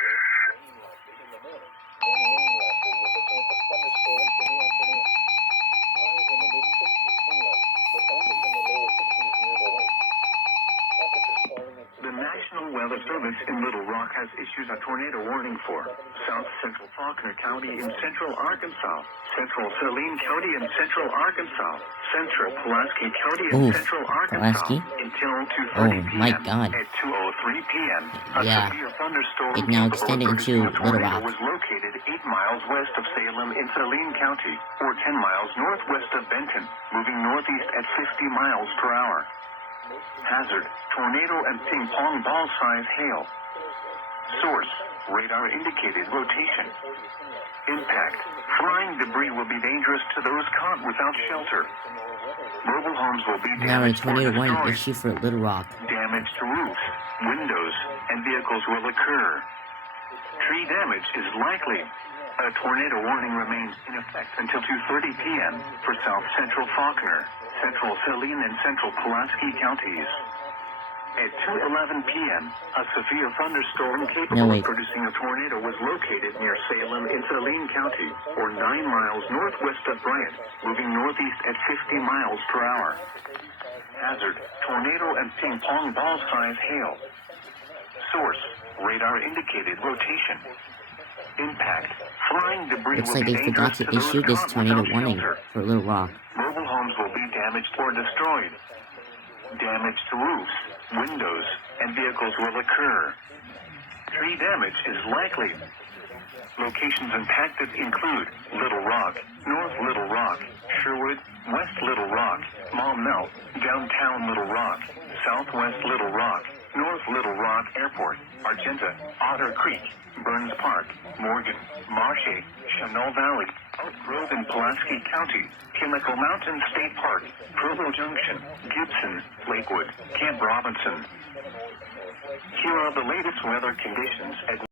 The National Weather Service in Little Rock has issued a tornado warning for South Central Faulkner County in central Arkansas, Central Saline County in central Arkansas, Central Pulaski County in central Arkansas until 2:30 p.m. At 2:03 p.m. A severe thunderstorm it now extended into Little Rock. was located 8 miles west of Salem in Saline County, or 10 miles northwest of Benton, moving northeast at 50 miles per hour. Hazard, tornado and ping-pong ball-size hail. Source, radar indicated rotation. Impact, flying debris will be dangerous to those caught without shelter. Mobile homes will be damaged or tornado warning destroyed. issue for Little Rock. Damage to roofs, windows, and vehicles will occur. Tree damage is likely. A tornado warning remains in effect until 2:30 p.m. for South Central Faulkner, Central Saline, and Central Pulaski counties. At 2:11 p.m., a severe thunderstorm capable of producing a tornado was located near Salem in Saline County, or 9 miles northwest of Bryant, moving northeast at 50 miles per hour. Hazard, tornado and ping-pong ball-size hail. Source, radar indicated rotation. Impact, flying debris Looks will like be they forgot dangerous to issue this those tornado without warning shelter. for Little Rock. Mobile homes will be damaged or destroyed. Damage to roofs, windows, and vehicles will occur. Tree damage is likely. Locations impacted include Little Rock, North Little Rock, Sherwood, West Little Rock, Maumelle, Downtown Little Rock, Southwest Little Rock, North Little Rock Airport, Argenta, Otter Creek, Burns Park, Morgan, Marche, Chenal Valley, Oak Grove in Pulaski County, Chemical Mountain State Park, Provo Junction, Gibson, Lakewood, Camp Robinson. Here are the latest weather conditions at